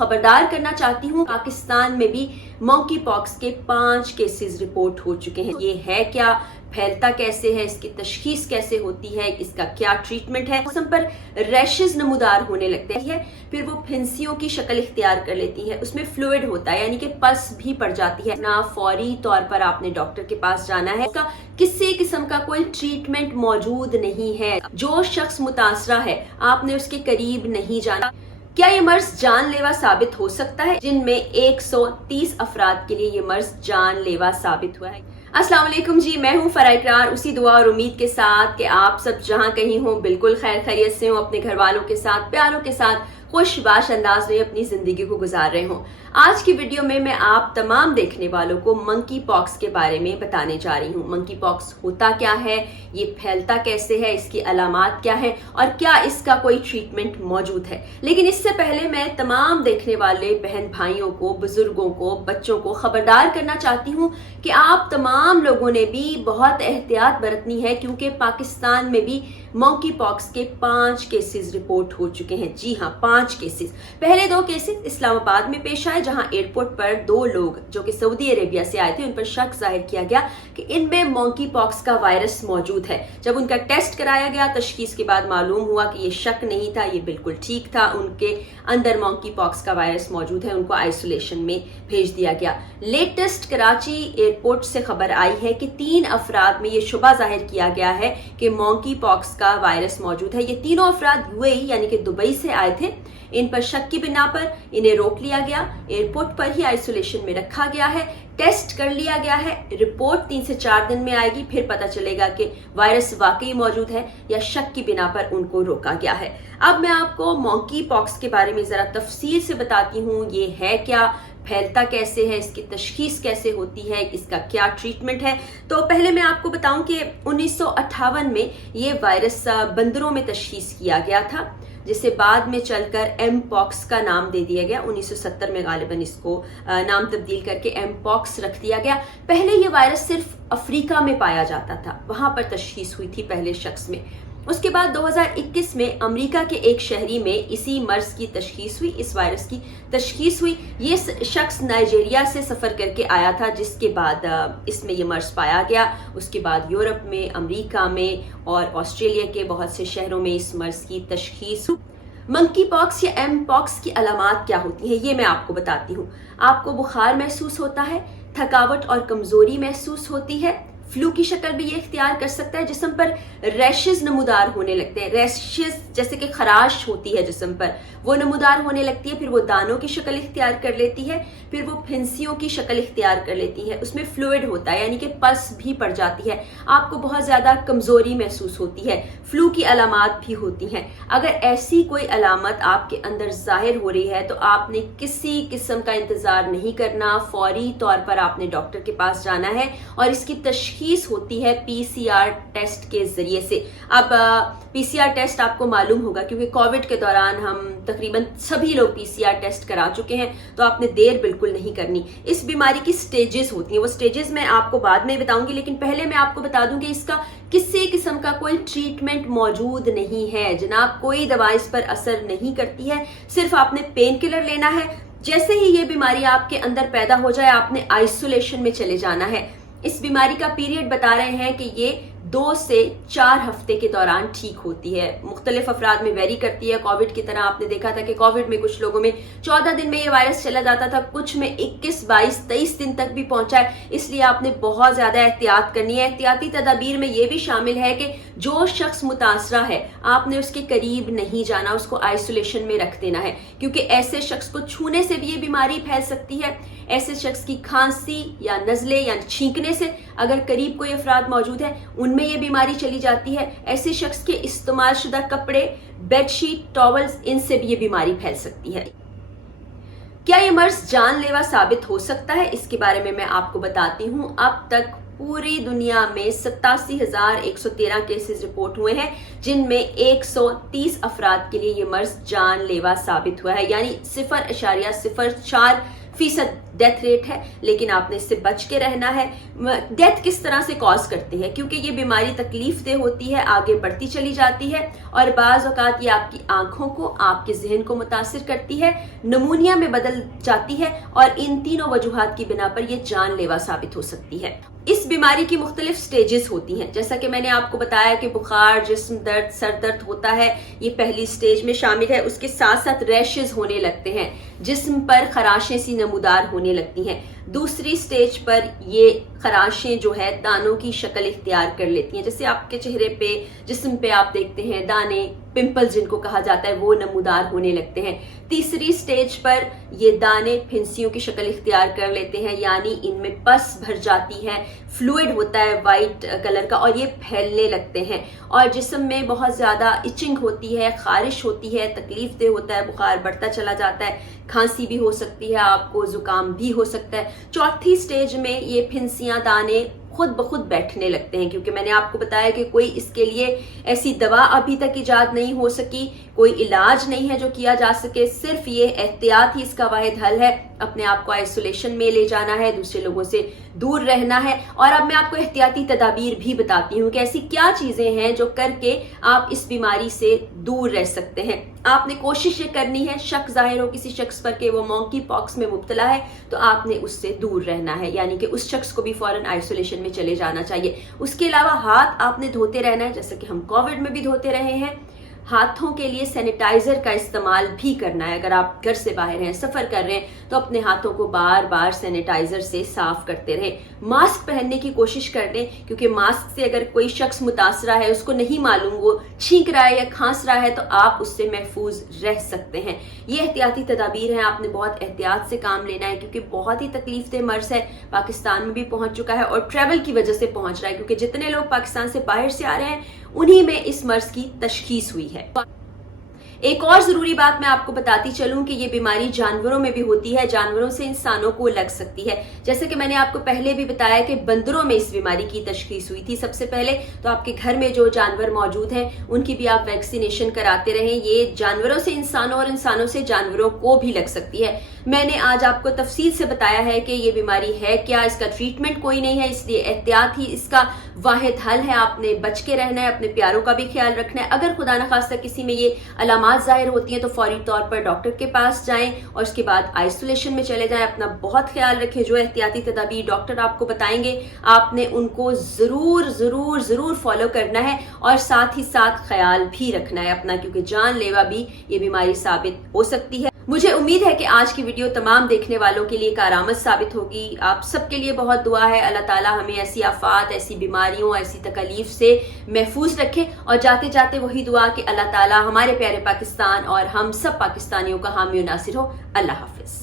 खबरदार करना चाहती हूँ। पाकिस्तान में भी मंकी पॉक्स के 5 केसेस रिपोर्ट हो चुके हैं। ये है क्या, फैलता कैसे है, इसकी तशखीस कैसे होती है, इसका क्या ट्रीटमेंट है। मौसम पर रैशेज नमूदार होने लगते हैं, फिर वो फिंसियों की शक्ल इख्तियार कर लेती है, उसमें फ्लूइड होता है यानी कि पस भी पड़ जाती है ना। फौरी तौर पर आपने डॉक्टर के पास जाना है। इसका किसी किस्म का कोई ट्रीटमेंट मौजूद नहीं है। जो शख्स मुतासरा है आपने उसके करीब नहीं जाना। क्या ये मर्ज जानलेवा साबित हो सकता है? जिनमें 130 अफराद के लिए ये मर्ज जानलेवा साबित हुआ है। अस्सलाम वालेकुम जी, मैं हूँ फराह इकरार, उसी दुआ और उम्मीद के साथ कि आप सब जहाँ कहीं हो बिल्कुल खैर खैरियत से हो, अपने घर वालों के साथ, प्यारों के साथ खुशबाश अंदाज में अपनी जिंदगी को गुजार रहे हो। आज की वीडियो में मैं आप तमाम देखने वालों को मंकी पॉक्स के बारे में बताने जा रही हूँ। मंकी पॉक्स होता क्या है, ये फैलता कैसे है, इसकी अलामात क्या है और क्या इसका कोई ट्रीटमेंट मौजूद है। लेकिन इससे पहले मैं तमाम देखने वाले बहन भाइयों को, बुजुर्गों को, बच्चों को खबरदार करना चाहती हूँ कि आप तमाम लोगों ने भी बहुत एहतियात बरतनी है, क्योंकि पाकिस्तान में भी मंकी पॉक्स के 5 केसेस रिपोर्ट हो चुके हैं। जी हाँ, 5 केसेस। पहले 2 केसेस इस्लामाबाद में पेश आए, जहां एयरपोर्ट पर 2 लोग जो कि सऊदी अरेबिया से आए थे, उन पर शक जाहिर किया गया कि इनमें मंकी पॉक्स का वायरस मौजूद है। जब उनका टेस्ट कराया गया, तशखीस के बाद मालूम हुआ कि ये शक नहीं था, ये बिल्कुल ठीक था, उनके अंदर मंकी पॉक्स का वायरस मौजूद है। उनको आइसोलेशन में भेज दिया गया। लेटेस्ट कराची एयरपोर्ट से खबर आई है कि 3 अफराद में ये शुबा जाहिर किया गया है कि मंकी पॉक्स का वायरस मौजूद है। ये तीनों अफराद यूएई यानी कि दुबई से आए थे। इन पर शक की बिना पर इन्हें रोक लिया गया, एयरपोर्ट पर ही आइसोलेशन में रखा गया है, टेस्ट कर लिया गया है। रिपोर्ट 3 से 4 दिन में आएगी, फिर पता चलेगा कि वायरस वाकई मौजूद है या शक की बिना पर उनको रोका गया है। अब मैं आपको मंकी पॉक्स के बारे में जरा तफसील से बताती हूँ। ये है क्या, फैलता कैसे है, इसकी तशखीस कैसे होती है, इसका क्या ट्रीटमेंट है। तो पहले मैं आपको बताऊं कि 1958 में ये वायरस बंदरों में तशखीस किया गया था, जिसे बाद में चलकर एम पॉक्स का नाम दे दिया गया। 1970 में गालिबन इसको नाम तब्दील करके एम पॉक्स रख दिया गया। पहले ये वायरस सिर्फ अफ्रीका में पाया जाता था, वहां पर तशखीस हुई थी पहले शख्स में। उसके बाद 2021 में अमेरिका के एक शहरी में इसी मर्ज की तशखीस हुई, इस वायरस की तशखीस हुई। ये शख्स नाइजीरिया से सफर करके आया था, जिसके बाद इसमें ये मर्ज पाया गया। उसके बाद यूरोप में, अमेरिका में और ऑस्ट्रेलिया के बहुत से शहरों में इस मर्ज की तशखीस हुई। मंकी पॉक्स या एम पॉक्स की अलामात क्या होती है, ये मैं आपको बताती हूँ। आपको बुखार महसूस होता है, थकावट और कमजोरी महसूस होती है, फ्लू की शक्ल भी ये इख्तियार कर सकता है। जिस्म पर रैशेज नमूदार होने लगते हैं, रैशेज जैसे कि खराश होती है जिस्म पर, वो नमूदार होने लगती है। फिर वो दानों की शक्ल इख्तियार कर लेती है, फिर वो फिंसियों की शक्ल इख्तियार कर लेती है, उसमें फ्लूइड होता है यानी कि पस भी पड़ जाती है। आपको बहुत ज्यादा कमजोरी महसूस होती है, फ्लू की अलामात भी होती हैं। अगर ऐसी कोई अलामत आपके अंदर जाहिर हो रही है तो आपने किसी किस्म का इंतजार नहीं करना, फौरी तौर पर आपने डॉक्टर के पास जाना है और इसकी तशखीस होती है पीसीआर टेस्ट के जरिए से। अब पीसीआर टेस्ट आपको मालूम होगा, क्योंकि कोविड के दौरान हम तकरीबन सभी लोग पीसीआर टेस्ट करा चुके हैं, तो आपने देर बिल्कुल नहीं करनी। इस बीमारी की स्टेजेस होती हैं, वो स्टेजेस मैं आपको बाद में बताऊंगी, लेकिन पहले मैं आपको बता दूं कि इसका किसी किस्म का कोई ट्रीटमेंट मौजूद नहीं है जनाब। कोई दवा इस पर असर नहीं करती है, सिर्फ आपने पेन किलर लेना है। जैसे ही ये बीमारी आपके अंदर पैदा हो जाए, आपने आइसोलेशन में चले जाना है। इस बीमारी का पीरियड बता रहे हैं कि ये 2 से 4 हफ्ते के दौरान ठीक होती है। मुख्तलिफ अफराद में वेरी करती है। कोविड की तरह आपने देखा था कि कोविड में कुछ लोगों में 14 दिन में ये वायरस चला जाता था, कुछ में 21, 22, 23 दिन तक भी पहुंचा है। इसलिए आपने बहुत ज्यादा एहतियात करनी है। एहतियाती तदाबीर में ये भी शामिल है कि जो शख्स मुतासरा है आपने उसके करीब नहीं जाना, उसको आइसोलेशन में रख देना है, क्योंकि ऐसे शख्स को छूने से भी ये बीमारी फैल सकती है। ऐसे शख्स की खांसी या नजले या छींकने से अगर करीब कोई अफराद मौजूद है, उनमें ये बीमारी चली जाती है। ऐसे शख्स के इस्तेमाल शुदा कपड़े, बेडशीट, टॉवल्स, इनसे भी ये बीमारी फैल सकती है। क्या ये मर्ज जानलेवा साबित हो सकता है, इसके बारे में मैं आपको बताती हूँ। अब तक पूरी दुनिया में 87,113 केसेस रिपोर्ट हुए हैं, जिनमें 130 अफराद के लिए ये मर्ज जानलेवा साबित हुआ है, यानी 0.04 % डेथ रेट है, लेकिन आपने इससे बच के रहना है। डेथ किस तरह से कॉज करती है, क्योंकि ये बीमारी तकलीफ दे होती है, आगे बढ़ती चली जाती है और बाज़ औक़ात ये आपकी आंखों को, आपके जहन को मुतासिर करती है, नमूनिया में बदल जाती है और इन तीनों वजूहात की बिना पर ये जानलेवा साबित हो सकती है। इस बीमारी की मुख्तलिफ स्टेजेस होती हैं, जैसा कि मैंने आपको बताया कि बुखार, जिस्म दर्द, सर दर्द होता है, ये पहली स्टेज में शामिल है। उसके साथ साथ रैशेस होने लगते हैं, जिस्म पर खराशें सी नमूदार होने लगती हैं। दूसरी स्टेज पर ये खराशें जो है दानों की शक्ल इख्तियार कर लेती हैं, जैसे आपके चेहरे पे, जिस्म पे आप देखते हैं दाने, पिंपल्स जिनको कहा जाता है, वो नमूदार होने लगते हैं। तीसरी स्टेज पर ये दाने फिंसियों की शक्ल इख्तियार कर लेते हैं, यानी इनमें पस भर जाती है, फ्लूइड होता है वाइट कलर का और ये फैलने लगते हैं और जिस्म में बहुत ज़्यादा इचिंग होती है, खारिश होती है, तकलीफ दे होता है, बुखार बढ़ता चला जाता है, खांसी भी हो सकती है, आपको जुकाम भी हो सकता है। चौथी स्टेज में ये फिंसियाँ, दाने खुद ब खुद बैठने लगते हैं, क्योंकि मैंने आपको बताया कि कोई इसके लिए ऐसी दवा अभी तक इजाद नहीं हो सकी, कोई इलाज नहीं है जो किया जा सके, सिर्फ ये एहतियात ही इसका वाहिद हल है। अपने आप को आइसोलेशन में ले जाना है, दूसरे लोगों से दूर रहना है। और अब मैं आपको एहतियाती तदाबीर भी बताती हूँ कि ऐसी क्या चीजें हैं जो करके आप इस बीमारी से दूर रह सकते हैं। आपने कोशिश ये करनी है, शक जाहिर हो किसी शख्स पर कि वो मॉन्की पॉक्स में मुब्तला है, तो आपने उससे दूर रहना है, यानी कि उस शख्स को भी फौरन आइसोलेशन में चले जाना चाहिए। उसके अलावा हाथ आपने धोते रहना है, जैसे कि हम कोविड में भी धोते रहे हैं। हाथों के लिए सैनिटाइजर का इस्तेमाल भी करना है। अगर आप घर से बाहर हैं, सफर कर रहे हैं, तो अपने हाथों को बार बार सैनिटाइजर से साफ करते रहें। मास्क पहनने की कोशिश कर लें, क्योंकि मास्क से अगर कोई शख्स मुतासरा है, उसको नहीं मालूम वो छींक रहा है या खांस रहा है, तो आप उससे महफूज रह सकते हैं। ये एहतियाती तदाबीर हैं, आपने बहुत एहतियात से काम लेना है, क्योंकि बहुत ही तकलीफ दे मर्ज है, पाकिस्तान में भी पहुंच चुका है और ट्रैवल की वजह से पहुंच रहा है, क्योंकि जितने लोग पाकिस्तान से बाहर से आ रहे हैं उन्हीं में इस मर्ज की तशखीस हुई है। एक और जरूरी बात मैं आपको बताती चलूं कि ये बीमारी जानवरों में भी होती है, जानवरों से इंसानों को लग सकती है। जैसे कि मैंने आपको पहले भी बताया कि बंदरों में इस बीमारी की तशखीस हुई थी सबसे पहले, तो आपके घर में जो जानवर मौजूद हैं उनकी भी आप वैक्सीनेशन कराते रहें। ये जानवरों से इंसानों और इंसानों से जानवरों को भी लग सकती है। मैंने आज आपको तफसील से बताया है कि ये बीमारी है क्या, इसका ट्रीटमेंट कोई नहीं है, इसलिए एहतियात ही इसका वाहिद हल है। आपने बच के रहना है, अपने प्यारों का भी ख्याल रखना है। अगर खुदा न खास्ता किसी में ये अलामात जाहिर होती हैं तो फौरी तौर पर डॉक्टर के पास जाएं और उसके बाद आइसोलेशन में चले जाएं। अपना बहुत ख्याल रखें। जो एहतियाती तदाबीर डॉक्टर आपको बताएंगे आपने उनको जरूर जरूर जरूर फॉलो करना है और साथ ही साथ ख्याल भी रखना है अपना, क्योंकि जानलेवा भी ये बीमारी साबित हो सकती है। मुझे उम्मीद है कि आज की वीडियो तमाम देखने वालों के लिए कारआमद साबित होगी। आप सबके लिए बहुत दुआ है, अल्लाह ताला हमें ऐसी आफात, ऐसी बीमारियों, ऐसी तकलीफ से महफूज रखे। और जाते जाते वही दुआ कि अल्लाह ताला हमारे प्यारे पाकिस्तान और हम सब पाकिस्तानियों का हामी और नासिर हो। अल्लाह हाफिज।